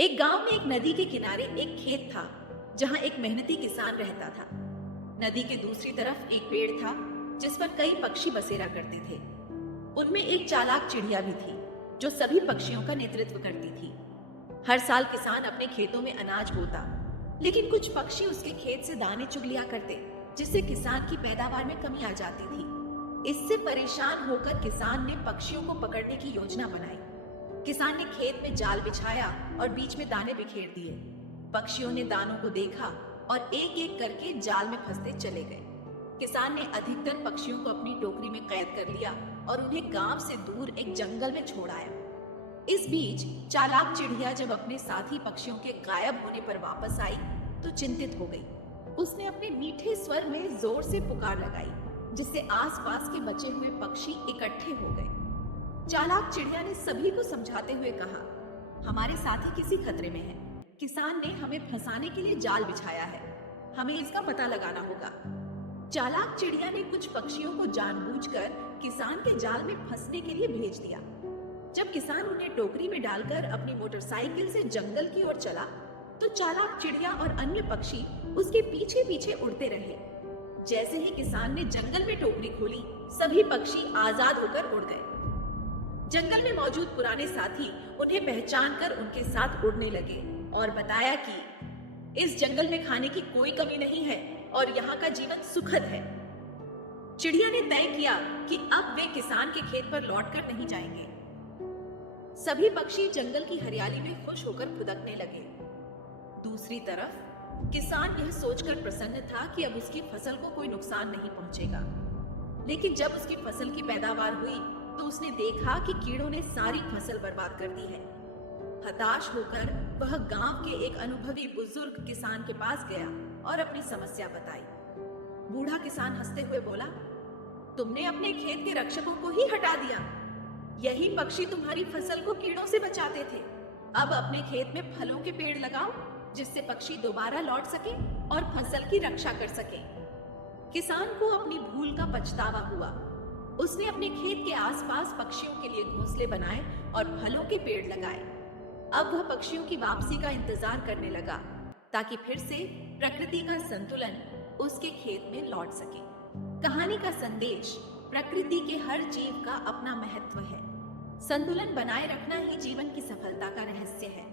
एक गांव में एक नदी के किनारे एक खेत था जहां एक मेहनती किसान रहता था। नदी के दूसरी तरफ एक पेड़ था जिस पर कई पक्षी बसेरा करते थे। उनमें एक चालाक चिड़िया भी थी जो सभी पक्षियों का नेतृत्व करती थी। हर साल किसान अपने खेतों में अनाज बोता, लेकिन कुछ पक्षी उसके खेत से दाने चुग लिया करते, जिससे किसान की पैदावार में कमी आ जाती थी। इससे परेशान होकर किसान ने पक्षियों को पकड़ने की योजना बनाई। किसान ने खेत में जाल बिछाया और बीच में दाने बिखेर दिए। पक्षियों ने दानों को देखा और एक एक करके जाल में फंसते चले गए। किसान ने अधिकतर पक्षियों को अपनी टोकरी में कैद कर लिया और उन्हें गांव से दूर एक जंगल में छोड़ आया। इस बीच चालाक चिड़िया जब अपने साथी पक्षियों के गायब होने पर वापस आई तो चिंतित हो गई। उसने अपने मीठे स्वर में जोर से पुकार लगाई, जिससे आसपास के बचे हुए पक्षी इकट्ठे हो गए। चालाक चिड़िया ने सभी को समझाते हुए कहा, हमारे साथी किसी खतरे में हैं। किसान ने हमें फंसाने के लिए जाल बिछाया है, हमें इसका पता लगाना होगा। चालाक चिड़िया ने कुछ पक्षियों को जानबूझकर किसान के जाल में फंसने के लिए भेज दिया। जब किसान उन्हें टोकरी में डालकर अपनी मोटरसाइकिल से जंगल की ओर चला तो चालाक चिड़िया और अन्य पक्षी उसके पीछे पीछे उड़ते रहे। जैसे ही किसान ने जंगल में टोकरी खोली, सभी पक्षी आजाद होकर उड़ गए। जंगल में मौजूद पुराने साथी उन्हें पहचान कर उनके साथ उड़ने लगे और बताया कि इस जंगल में खाने की कोई कमी नहीं है और यहाँ का जीवन सुखद है। चिड़िया ने तय किया कि अब वे किसान के खेत पर लौटकर नहीं जाएंगे। सभी पक्षी जंगल की हरियाली में खुश होकर फुदकने लगे। दूसरी तरफ किसान यह सोचकर प्रसन्न था कि अब उसकी फसल को कोई नुकसान नहीं पहुंचेगा। लेकिन जब उसकी फसल की पैदावार हुई तो उसने देखा कि कीड़ों ने सारी फसल बर्बाद कर दी है। हताश होकर वह गांव के एक अनुभवी बुजुर्ग किसान के पास गया और अपनी समस्या बताई। बूढ़ा किसान हंसते हुए बोला, तुमने अपने खेत के रक्षकों को ही हटा दिया। यही पक्षी तुम्हारी फसल को कीड़ों से बचाते थे। अब अपने खेत में फलों के पेड़ लगाओ, जिससे पक्षी दोबारा लौट सके और फसल की रक्षा कर सके। किसान को अपनी भूल का पछतावा हुआ। उसने अपने खेत के आसपास पक्षियों के लिए घोंसले बनाए और फलों के पेड़ लगाए। अब वह पक्षियों की वापसी का इंतजार करने लगा ताकि फिर से प्रकृति का संतुलन उसके खेत में लौट सके। कहानी का संदेश, प्रकृति के हर जीव का अपना महत्व है। संतुलन बनाए रखना ही जीवन की सफलता का रहस्य है।